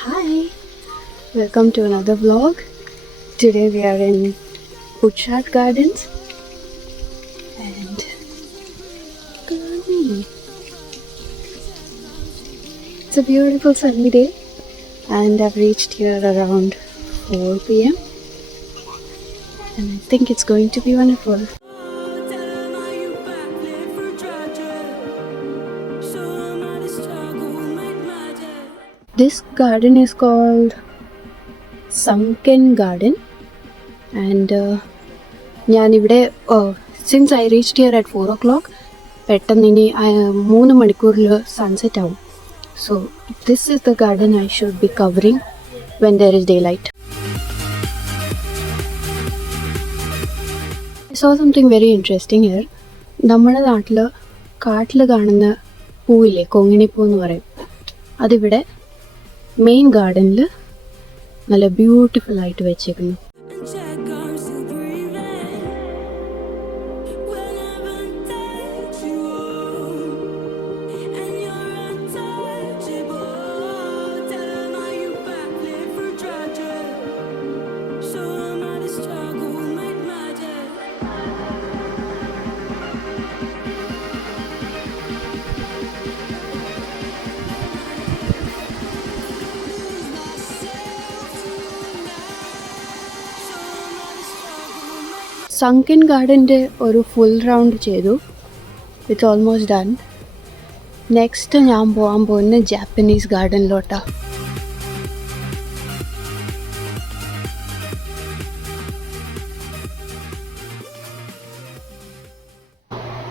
Hi, welcome to another vlog. Today we are in Utshad Gardens and look at me. It's a beautiful sunny day and I've reached here around 4 p.m. and I think it's going to be wonderful. This garden is called Sunken Garden and since I reached here at 4 o'clock, പെട്ടെന്ന് 3 മണിക്കൂറിൽ സൺസെറ്റ് ആവും. So this is the garden I should be covering when there is daylight. I saw something very interesting here. നമ്മുടെ നാട്ടിൽ കാട്ടിൽ കാണുന്ന പൂവില്ലേ, കൊങ്ങിണിപ്പൂ എന്ന് പറയും, അതിവിടെ മെയിൻ ഗാർഡനിൽ നല്ല ബ്യൂട്ടിഫുൾ ആയിട്ട് വെച്ചേക്കുന്നു. സങ്കൻ ഗാർഡൻ്റെ ഒരു ഫുൾ റൗണ്ട് ചെയ്തു. It's almost done. നെക്സ്റ്റ് ഞാൻ പോകാൻ പോകുന്ന ജാപ്പനീസ് ഗാർഡനിലോട്ടാണ്.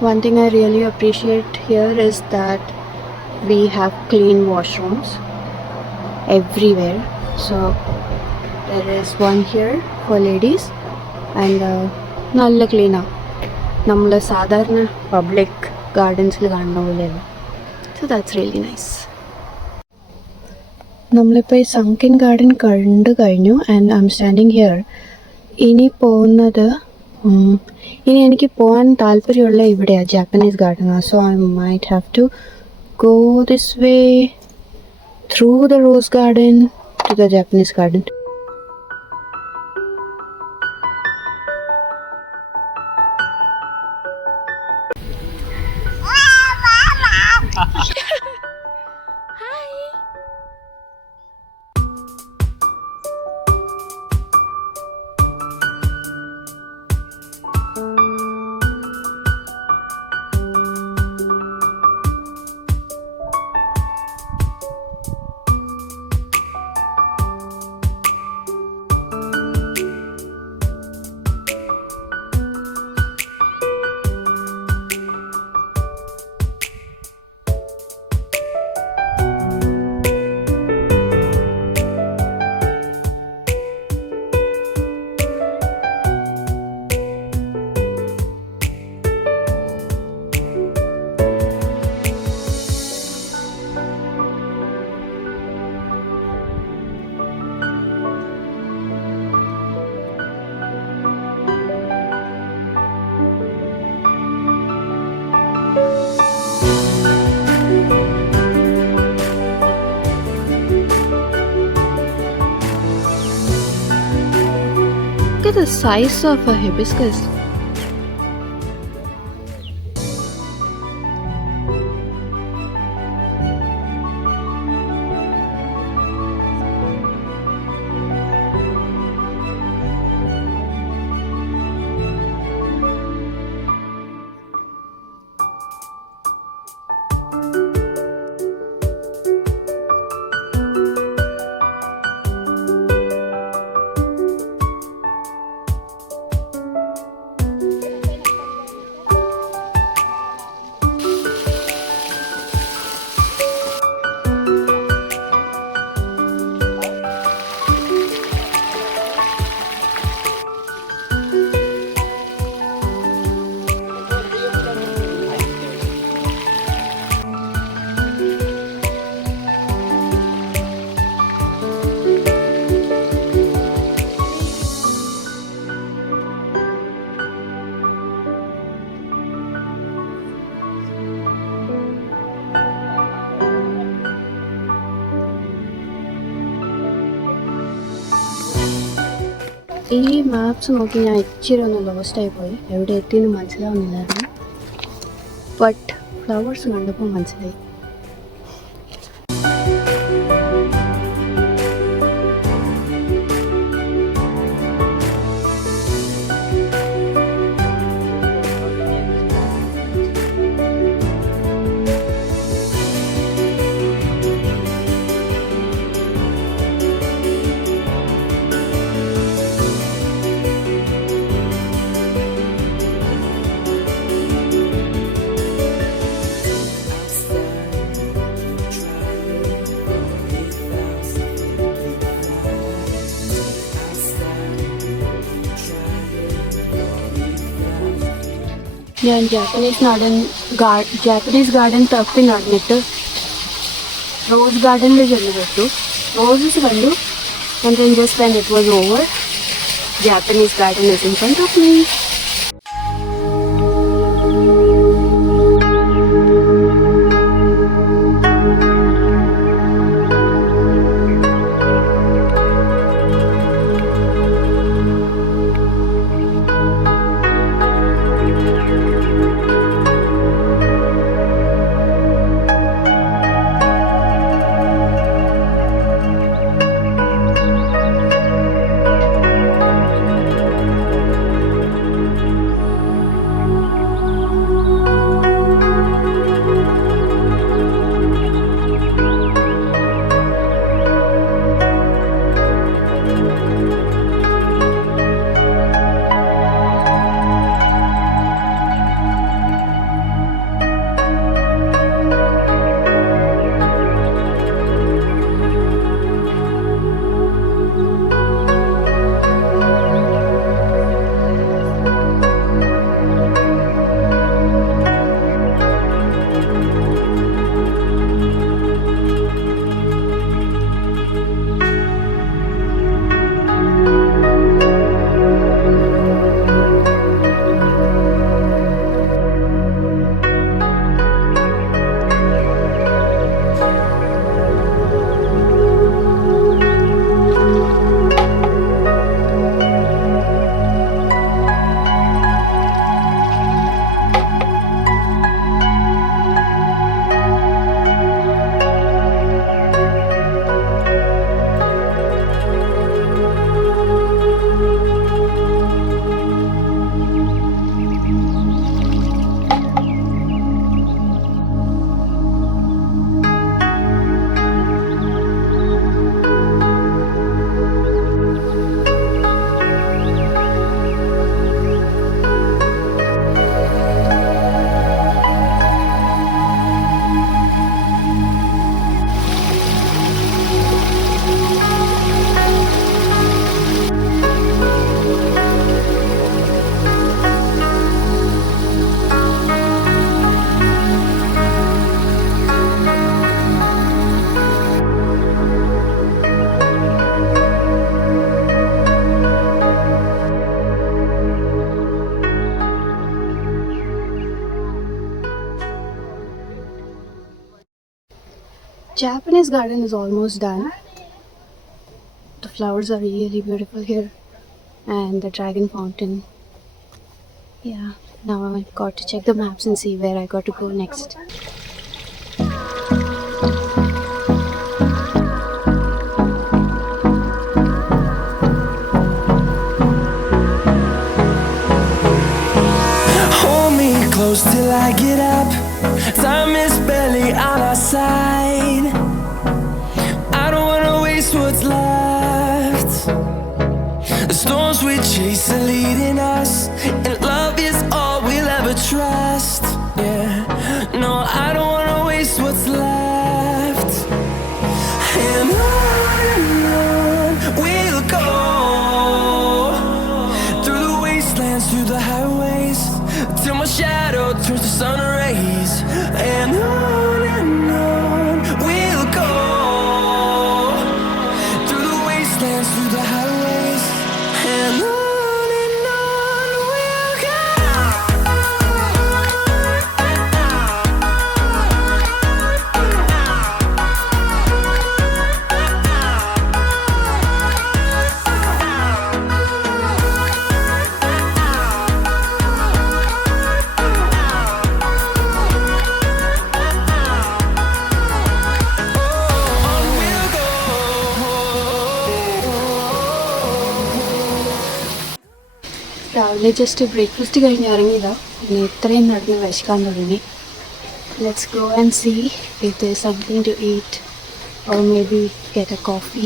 One thing I really appreciate here is that we have clean washrooms everywhere. So there is one here for ladies and നല്ല ക്ലീനാണ്. നമ്മൾ സാധാരണ പബ്ലിക് ഗാർഡൻസിൽ കാണുന്ന പോലെയല്ല. So that's really nice. നമ്മളിപ്പോൾ ഈ സങ്കൻ ഗാർഡൻ കണ്ടു കഴിഞ്ഞു and I am standing here. ഇനി എനിക്ക് പോകാൻ താല്പര്യമുള്ള ഇവിടെയാണ്, ജാപ്പനീസ് ഗാർഡനാണ്. So I might have to go this way through the rose garden to the Japanese garden. Look at the size of a hibiscus. ഈ maps നോക്കി ഞാൻ ഇച്ചിരി ഒന്ന് ലോസ്റ്റ് ആയിപ്പോയി, എവിടെ എത്തിയെന്ന് മനസ്സിലാവുന്നില്ലായിരുന്നു. ബട്ട് ഫ്ലവേഴ്സ് കണ്ടപ്പോൾ മനസ്സിലായി. ഞാൻ ജാപ്പനീസ് ഗാർഡൻ തപ്പി നടന്നിട്ട് റോസ് ഗാർഡനിൽ ചെന്ന് പെട്ടു. റോസസ് കണ്ടു. And then just when it was over, Japanese garden is in front of me. Japanese garden is almost done. The flowers are really beautiful here, and the dragon fountain. Yeah, now I've got to check the maps and see where I got to go next. Hold me close till I get up. Time is barely on our side. I don't wanna waste what's left. The storms we chase are leading us, and love is all we'll ever trust. Yeah, no, I don't wanna waste what's left. And on we'll go, through the wastelands, through the highways, till my shadow turns to sun rays. And on we'll go, through the wastelands, through the highways. And on രാവിലെ just breakfast കഴിഞ്ഞ് ഇറങ്ങിയതാണ്. പിന്നെ ഇത്രയും നടന്ന് വിശക്കാൻ തുടങ്ങി. Let's go and see if there is something to eat or maybe get a coffee.